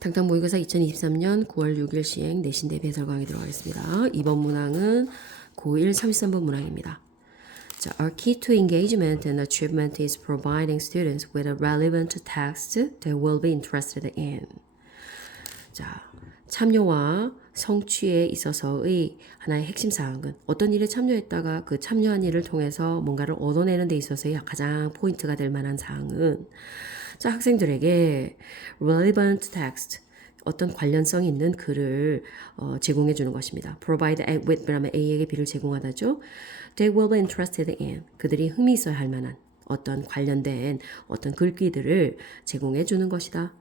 당당 모의고사 2023년 9월 6일 시행 내신 대비 해설 강의 들어가겠습니다. 이번 문항은 고1 33번 문항입니다. 자, our key to engagement and achievement is providing students with a relevant text they will be interested in. 자, 참여와 성취에 있어서의 하나의 핵심 사항은 어떤 일에 참여했다가 그 참여한 일을 통해서 뭔가를 얻어내는 데 있어서의 가장 포인트가 될 만한 사항은 자, 학생들에게 relevant text 어떤 관련성 있는 글을 제공해 주는 것입니다. provide with 그러면 A에게 B를 제공하다죠. They will be interested in 그들이 흥미 있어야 할 만한 어떤 관련된 어떤 글귀들을 제공해 주는 것이다.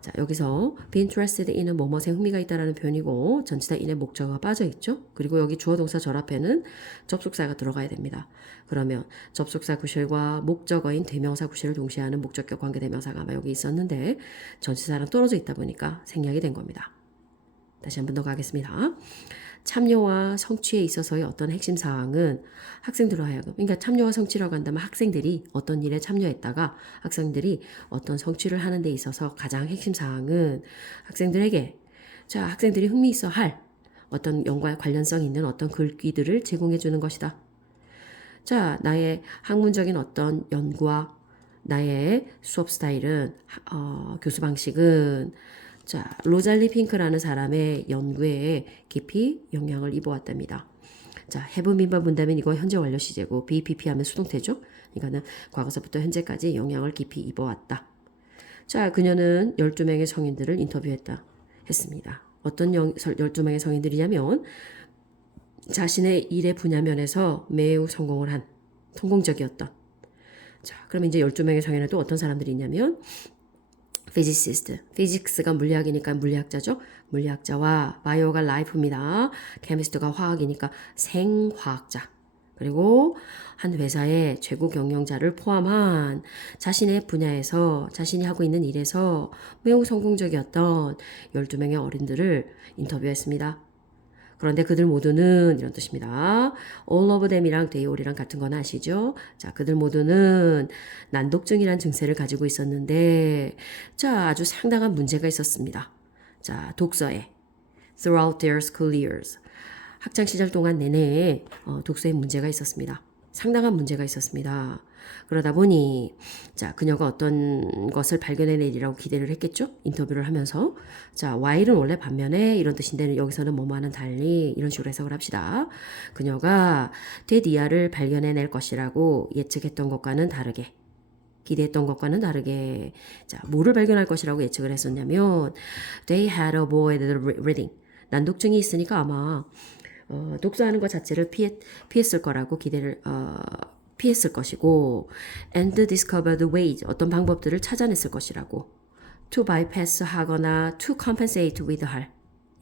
자, 여기서 be interested in은 뭐뭐에 흥미가 있다라는 표현이고 전치사 in의 목적어가 빠져 있죠. 그리고 여기 주어 동사 절 앞에는 접속사가 들어가야 됩니다. 그러면 접속사 구실과 목적어인 대명사 구실을 동시에 하는 목적격 관계 대명사가 아마 여기 있었는데 전치사랑 떨어져 있다 보니까 생략이 된 겁니다. 다시 한 번 더 가겠습니다. 참여와 성취에 있어서의 어떤 핵심 사항은 학생들로 하여금, 그러니까 참여와 성취라고 한다면 학생들이 어떤 일에 참여했다가 학생들이 어떤 성취를 하는 데 있어서 가장 핵심 사항은 학생들에게, 자, 학생들이 흥미 있어 할 어떤 연구와 관련성 있는 어떤 글귀들을 제공해 주는 것이다. 자, 나의 학문적인 어떤 연구와 나의 수업 스타일은, 교수 방식은 자, 로잘리 핑크라는 사람의 연구에 깊이 영향을 입어왔답니다. 자, have been만 본다면 이거 현재 완료 시제고 BPP 하면 수동태죠. 이거는 과거서부터 현재까지 영향을 깊이 입어왔다. 자, 그녀는 12명의 성인들을 인터뷰했다. 했습니다. 어떤 12명의 성인들이냐면 자신의 일의 분야면에서 매우 성공적이었던. 자, 그럼 이제 12명의 성인은 또 어떤 사람들이 있냐면 physicist, physics가 물리학이니까 물리학자죠. 물리학자와 bio가 life입니다. chemist가 화학이니까 생화학자. 그리고 한 회사의 최고 경영자를 포함한 자신의 분야에서 자신이 하고 있는 일에서 매우 성공적이었던 12명의 어린들을 인터뷰했습니다. 그런데 그들 모두는 이런 뜻입니다. all of them이랑 they all이랑 같은 건 아시죠? 자, 그들 모두는 난독증이란 증세를 가지고 있었는데 자, 아주 상당한 문제가 있었습니다. 자, 독서에 throughout their school years 학창 시절 동안 내내 독서에 문제가 있었습니다. 상당한 문제가 있었습니다. 그러다 보니 자, 그녀가 어떤 것을 발견해내리라고 기대를 했겠죠? 인터뷰를 하면서 자, while은 원래 반면에 이런 뜻인데 여기서는 뭐뭐하는 달리 이런 식으로 해석을 합시다. 그녀가 데디아를 발견해낼 것이라고 예측했던 것과는 다르게 기대했던 것과는 다르게 자, 뭐를 발견할 것이라고 예측을 했었냐면 they had avoided reading 난독증이 있으니까 아마 독서하는 것 자체를 피했을 거라고 피했을 것이고 and discovered ways 어떤 방법들을 찾아냈을 것이라고 to bypass 하거나 to compensate with 할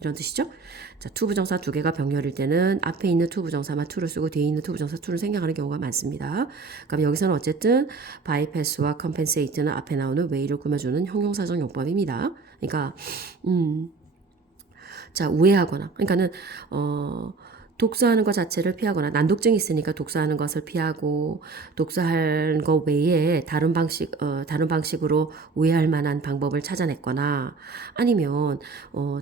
이런 뜻이죠. 자, to 부정사 두 개가 병렬일 때는 앞에 있는 to 부정사만 to를 쓰고 뒤에 있는 to 부정사 to를 생략하는 경우가 많습니다. 그럼 여기서는 어쨌든 bypass와 compensate는 앞에 나오는 way를 꾸며주는 형용사적 용법입니다. 그러니까 자, 우회하거나 그러니까는 독서하는 것 자체를 피하거나 난독증이 있으니까 독서하는 것을 피하고 독서할 것 외에 다른 방식으로 우회할 만한 방법을 찾아냈거나 아니면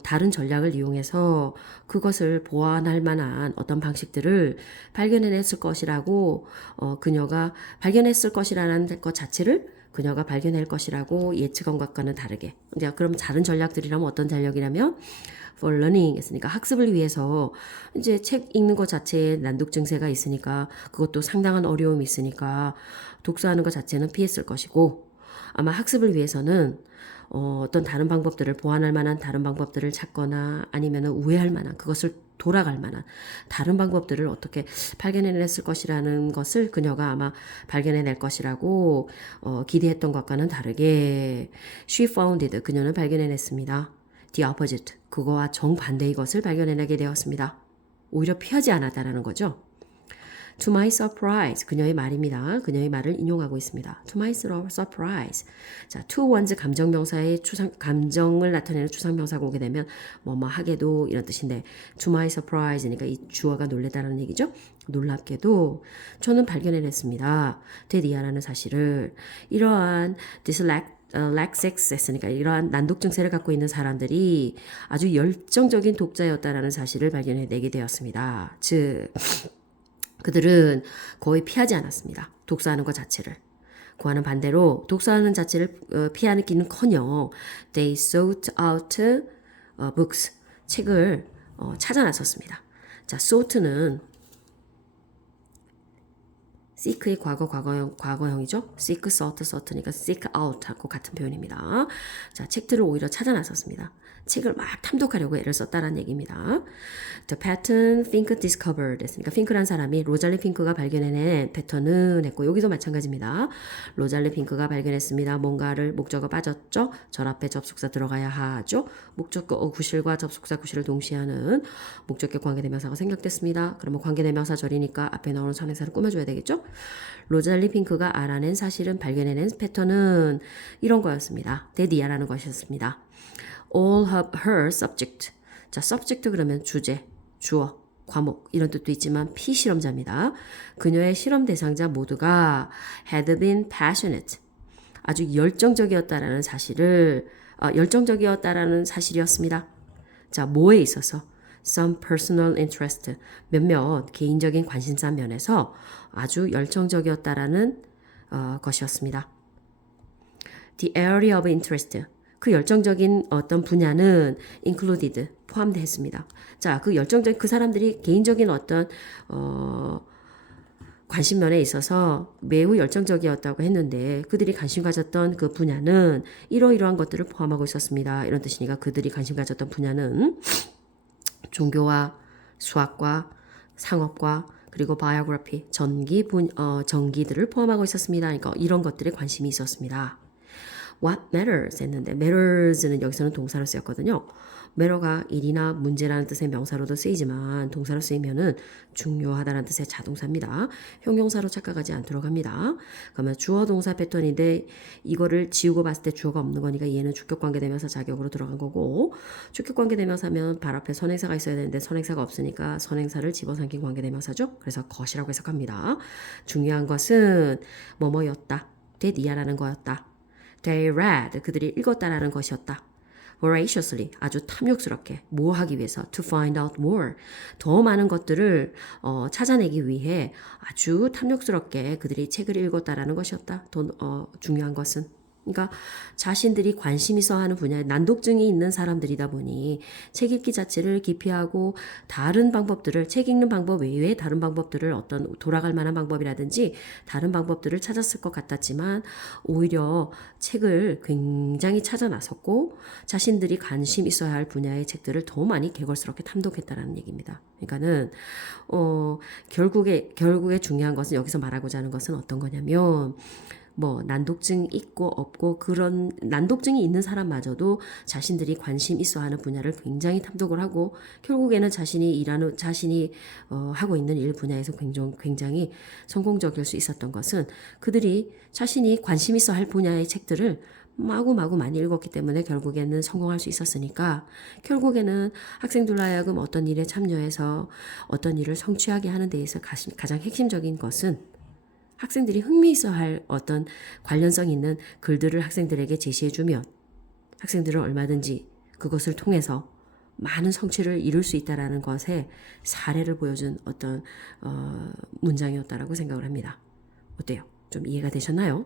다른 전략을 이용해서 그것을 보완할 만한 어떤 방식들을 발견해냈을 것이라고 그녀가 발견했을 것이라는 것 자체를 그녀가 발견할 것이라고 예측한 것과는 다르게. 이제 그럼 다른 전략들이라면 어떤 전략이라면 for learning 했으니까 학습을 위해서 이제 책 읽는 것 자체에 난독 증세가 있으니까 그것도 상당한 어려움이 있으니까 독서하는 것 자체는 피했을 것이고 아마 학습을 위해서는 어떤 다른 방법들을 보완할 만한 다른 방법들을 찾거나 아니면은 우회할 만한 그것을 돌아갈 만한 다른 방법들을 어떻게 발견해냈을 것이라는 것을 그녀가 아마 발견해낼 것이라고 기대했던 것과는 다르게 she founded 그녀는 발견해냈습니다. the opposite 그거와 정반대의 것을 발견해내게 되었습니다. 오히려 피하지 않았다라는 거죠. To my surprise 그녀의 말입니다. 그녀의 말을 인용하고 있습니다. To my surprise 자, to one's 감정명사의 감정을 나타내는 추상명사가 오게 되면 뭐뭐 하게도 이런 뜻인데 to my surprise니까 이 주어가 놀래다라는 얘기죠. 놀랍게도 저는 발견해냈습니다. 데디아라는 사실을 이러한 렉섹스 했으니까 이러한 난독 증세를 갖고 있는 사람들이 아주 열정적인 독자였다라는 사실을 발견해내게 되었습니다. 즉 그들은 거의 피하지 않았습니다. 독서하는 것 자체를. 그와는 반대로 독서하는 자체를 피하는 기는커녕 they sought out books 책을 찾아 나섰습니다. 자, sought는 seek의 과거형이죠. seek, sought, sought니까 seek out하고 같은 표현입니다. 자, 책들을 오히려 찾아 나섰습니다. 책을 막 탐독하려고 애를 썼다는 얘기입니다. The pattern Fink discovered 했으니까 핑크란 사람이 로잘리 핑크가 발견해낸 패턴은 했고 여기도 마찬가지입니다. 로잘리 핑크가 발견했습니다. 뭔가를 목적어 빠졌죠. 절 앞에 접속사 들어가야 하죠. 목적어 구실과 접속사 구실을 동시에 하는 목적격 관계대명사가 생략됐습니다. 그러면 관계대명사 절이니까 앞에 나오는 선행사를 꾸며줘야 되겠죠. 로잘리 핑크가 알아낸 사실은 발견해낸 패턴은 이런 거였습니다. 데디아라는 것이었습니다. All of her subject. 자, subject 그러면 주제, 주어, 과목 이런 뜻도 있지만 피실험자입니다. 그녀의 실험 대상자 모두가 had been passionate. 아주 열정적이었다라는 사실이었습니다. 자, 뭐에 있어서? Some personal interest. 몇몇 개인적인 관심사 면에서 아주 열정적이었다라는 것이었습니다. The area of interest. 그 열정적인 어떤 분야는 included 포함됐습니다. 자, 그 사람들이 개인적인 어떤 관심면에 있어서 매우 열정적이었다고 했는데 그들이 관심 가졌던 그 분야는 이러이러한 것들을 포함하고 있었습니다. 이런 뜻이니까 그들이 관심 가졌던 분야는 종교와 수학과 상업과 그리고 biography 전기들을 포함하고 있었습니다. 그러니까 이런 것들에 관심이 있었습니다. What matters 했는데 matters는 여기서는 동사로 쓰였거든요. matter가 일이나 문제라는 뜻의 명사로도 쓰이지만 동사로 쓰이면은 중요하다는 뜻의 자동사입니다. 형용사로 착각하지 않도록 합니다. 그러면 주어 동사 패턴인데 이거를 지우고 봤을 때 주어가 없는 거니까 얘는 주격관계대명사 자격으로 들어간 거고 주격관계대명사면 발 앞에 선행사가 있어야 되는데 선행사가 없으니까 선행사를 집어삼킨 관계대명사죠. 그래서 것이라고 해석합니다. 중요한 것은 뭐뭐였다. 데디아라는 거였다. They read, 그들이 읽었다라는 것이었다. Voraciously, 아주 탐욕스럽게, 뭐 하기 위해서? To find out more, 더 많은 것들을 찾아내기 위해 아주 탐욕스럽게 그들이 책을 읽었다라는 것이었다. 중요한 것은. 그러니까 자신들이 관심 있어 하는 분야에 난독증이 있는 사람들이다 보니 책 읽기 자체를 기피하고 다른 방법들을 책 읽는 방법 외에 다른 방법들을 어떤 돌아갈 만한 방법이라든지 다른 방법들을 찾았을 것 같았지만 오히려 책을 굉장히 찾아 나섰고 자신들이 관심 있어야 할 분야의 책들을 더 많이 개걸스럽게 탐독했다라는 얘기입니다. 그러니까는 결국에 중요한 것은 여기서 말하고자 하는 것은 어떤 거냐면 난독증 있고 없고 그런 난독증이 있는 사람마저도 자신들이 관심 있어 하는 분야를 굉장히 탐독을 하고 결국에는 자신이 하고 있는 일 분야에서 굉장히 성공적일 수 있었던 것은 그들이 자신이 관심 있어 할 분야의 책들을 마구마구 많이 읽었기 때문에 결국에는 성공할 수 있었으니까 결국에는 학생들로 하여금 어떤 일에 참여해서 어떤 일을 성취하게 하는 데에서 가장 핵심적인 것은 학생들이 흥미있어 할 어떤 관련성 있는 글들을 학생들에게 제시해주면 학생들은 얼마든지 그것을 통해서 많은 성취를 이룰 수 있다는 것에 사례를 보여준 어떤 문장이었다라고 생각을 합니다. 어때요? 좀 이해가 되셨나요?